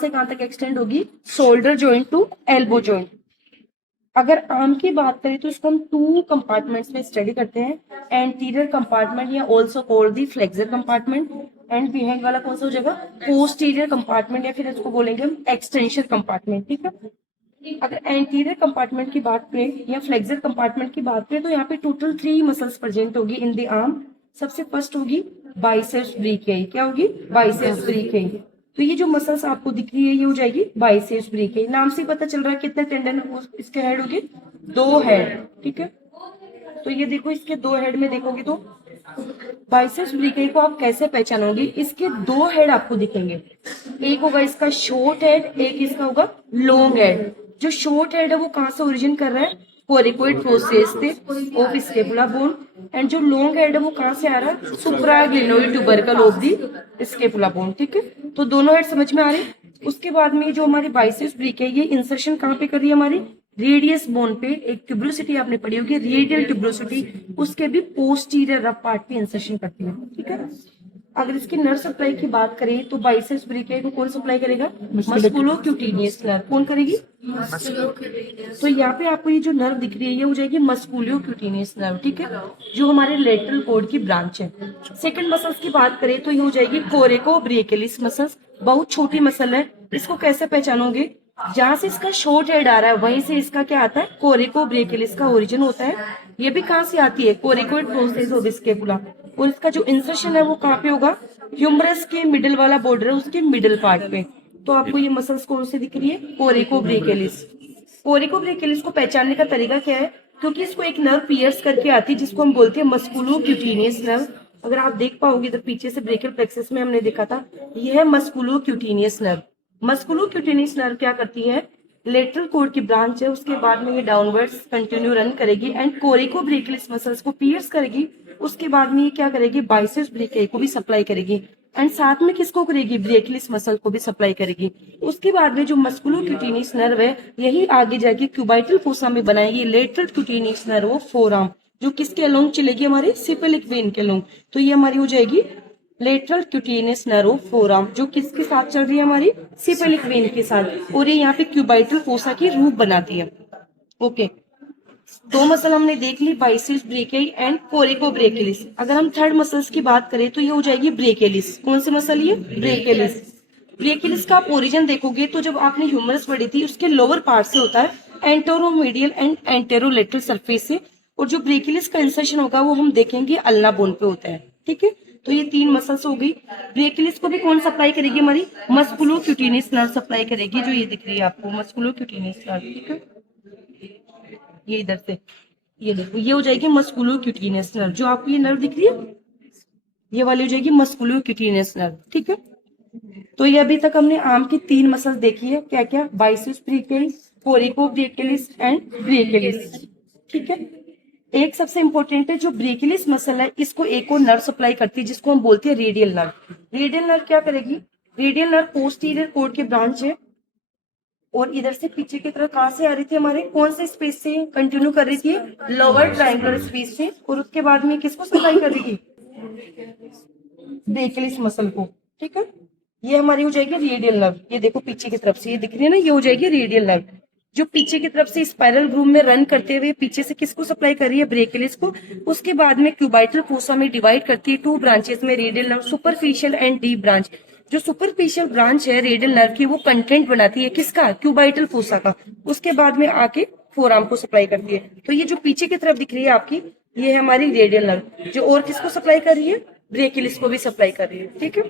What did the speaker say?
से कहां तक एक्सटेंड होगी, shoulder joint to elbow joint. अगर आर्म की बात करें तो इसको हम 2 कंपार्टमेंट्स में स्टडी करते हैं, एंटीरियर कंपार्टमेंट या also called the flexor compartment, and behind वाला कौन सा हो जाएगा, पोस्टीरियर कंपार्टमेंट, या फिर इसको बोलेंगे हम एक्सटेंशन कंपार्टमेंट। ठीक है, अगर एंटीरियर कंपार्टमेंट की बात करें या फ्लेक्सर कंपार्टमेंट की बात करें तो यहाँ पे टोटल 3 मसल्स प्रेजेंट होगी इन द आर्म। सबसे फर्स्ट होगी बाइसेप्स ब्रेकियाई। क्या होगी, बाइसेप्स ब्रेकियाई। तो ये जो मसल्स आपको दिख रही है ये हो जाएगी बाइसेप्स ब्रेकियाई। नाम से पता चल रहा है कितने टेंडन इसके हेड होगी, 2 हेड। ठीक है, तो ये देखो इसके 2 हेड में देखोगे तो बाइसेप्स ब्रेकियाई को आप कैसे पहचानोगे, इसके 2 हेड आपको दिखेंगे। एक होगा इसका शॉर्ट हेड, एक इसका होगा लॉन्ग हेड। जो शॉर्ट हेड है वो कहां से ओरिजिन कर रहा है, कोरिकोइड प्रोसेस से ऑफ स्केपुला बोन, एंड जो लॉन्ग हेड है वो कहां से आ रहा है, supraglenoid tubercle of the scapula bone. ठीक है, तो दोनों हेड समझ में आ रहे हैं। उसके बाद में जो हमारी बाइसेप्स ब्रेकियाई है ये इंसर्शन कहां पे कर रही है, हमारी रेडियस बोन पे। एक ट्यूबरोसिटी आपने पढ़ी होगी, रेडियल ट्यूबरोसिटी, उसके भी पोस्टीरियर रफ पार्ट पे इंसर्शन करती है। ठीक है, अगर इसकी नर्व सप्लाई की बात करें तो बाइसेप्स ब्रेकियाई को कौन सप्लाई करेगा, मस्कुलोक्यूटेनियस नर्व। कौन करेगी, तो यहाँ पे आपको ये जो नर्व दिख रही है ये हो जाएगी मस्कुलोक्यूटेनियस नर्व। ठीक है, जो हमारे लेटरल कॉर्ड की ब्रांच है। सेकंड मसल्स की बात करें तो ये हो जाएगी कोरिकोब्रेकियलिस मसल्स। बहुत छोटी मसल है, इसको कैसे पहचानोगे, जहां से इसका शॉर्ट हेड आ रहा है वहीं से इसका क्या आता है, कोरिकोब्रेकियलिस का ओरिजिन होता है। ये भी कहां से आती है, कोरिकोइड प्रोसेस ऑफ स्केपुला। और इसका जो इंसर्शन है वो कहाँ पे होगा, ह्यूमरस के मिडिल वाला बॉर्डर है उसके मिडिल पार्ट पे। तो आपको ये मसल्स कौन से दिख रही है, कोरिकोब्रेकियलिस। कोरिकोब्रेकियलिस को पहचानने का तरीका क्या है, क्योंकि इसको एक नर्व पियर्स करके आती है जिसको हम बोलते हैं मस्कुलोक्यूटेनियस नर्व। अगर आप देख पाओगे इधर पीछे से ब्रेकियल प्लेक्सस में हमने देखा था, यह है मस्कुलोक्यूटेनियस नर्व। मस्कुलोक्यूटेनियस नर्व क्या करती है, लेटरल कोर्ड की ब्रांच है, उसके बाद में ये डाउनवर्ड्स कंटिन्यू रन करेगी एंड कोरिकोब्रेकियलिस मसल्स को पियर्स करेगी। उसके बाद में ये क्या करेगी, बाइसेप्स ब्रेकियाई को भी सप्लाई करेगी, एंड साथ में किसको करेगी, ब्रेकियलिस मसल को भी सप्लाई करेगी। उसके बाद में जो मस्कुलोक्यूटेनियस नर्व है यही आगे जाके क्यूबाइटल फोसा में बनाएगी लेटरल क्यूटेनियस नर्व फोरआर्म, जो किसके अलोंग चलेगी, हमारे सिपेलिक वेन के अलोंग। तो ये हमारी हो जाएगी लेटरल क्यूटेनियस नर्व फोरआर्म, जो किसके साथ चल रही है, हमारी सिपेलिक वेन के साथ, और ये यहाँ पे क्यूबाइटल फोसा की रूप बनाती है। ओके, 2 मसल हमने देख ली, बाइसेप्स ब्रेकियाई एंड कोरिकोब्रेकियलिस। अगर हम थर्ड मसल्स की बात करें तो ये हो जाएगी ब्रेकियलिस। कौन सी मसल ये, ब्रेकियलिस। ब्रेकियलिस का आप ओरिजिन देखोगे तो जब आपने ह्यूमरस पढ़ी थी उसके लोअर पार्ट से होता है, एंटेरोमीडियल एंड एंटेरोलेटरल सरफेस से, और जो ब्रेकियलिस का इंसर्शन होगा वो हम देखेंगे अल्ना बोन पे होता है। ठीक है, तो ये 3 मसल्स हो गई। ब्रेकियलिस को भी कौन सप्लाई करेगी, हमारी मस्कुलोक्यूटेनियस नर्व सप्लाई करेगी, जो ये दिख रही है आपको मस्कुलोक्यूटेनियस नर्व। ठीक है, ये इधर से ये देखो ये हो जाएगी मस्कुलोक्यूटेनियस नर्व, जो आपको ये नर्व दिख रही है ये वाली हो जाएगी मस्कुलोक्यूटेनियस नर्व। ठीक है, तो ये अभी तक हमने आर्म की 3 मसल्स देखी है, क्या क्या, बाइसेप्स ब्रेकियाई, कोरिकोब्रेकियलिस एंड ब्रेकियलिस। ठीक है, एक सबसे इंपॉर्टेंट है जो ब्रेकियलिस मसल है, इसको एक और नर्व सप्लाई करती है जिसको हम बोलते हैं रेडियल नर्व। रेडियल नर्व क्या करेगी, रेडियल नर्व पोस्टीरियर कोर्ड की ब्रांच है, और इधर से पीछे की तरफ कहां से आ रही थी, हमारे कौन से स्पेस से कंटिन्यू कर रही थी, लोअर ट्रायंगुलर स्पेस से, और उसके बाद में किसको सप्लाई कर रही थी, ब्रेकियलिस मसल को। ठीक है, ये हमारी हो जाएगी रेडियल नर्व। ये देखो पीछे की तरफ से ये दिख रही है ना, ये हो जाएगी रेडियल नर्व, जो पीछे की तरफ से स्पाइरल ग्रूव में रन करते हुए पीछे से किसको सप्लाई कर रही है, ब्रेकियलिस को। उसके बाद में क्यूबाइटल फोसा में डिवाइड करती है 2 ब्रांचेस में, radial nerve superficial and deep branch. जो सुपरफिशियल ब्रांच है रेडियल नर्व की वो कंटेंट बनाती है किसका, क्यूबाइटल फोसा का, उसके बाद में आके फोरआर्म को सप्लाई करती है। तो ये जो पीछे की तरफ दिख रही है आपकी, ये है हमारी रेडियल नर्व, जो और किसको सप्लाई कर रही है, ब्रेकियलिस को भी सप्लाई कर रही है। ठीक है।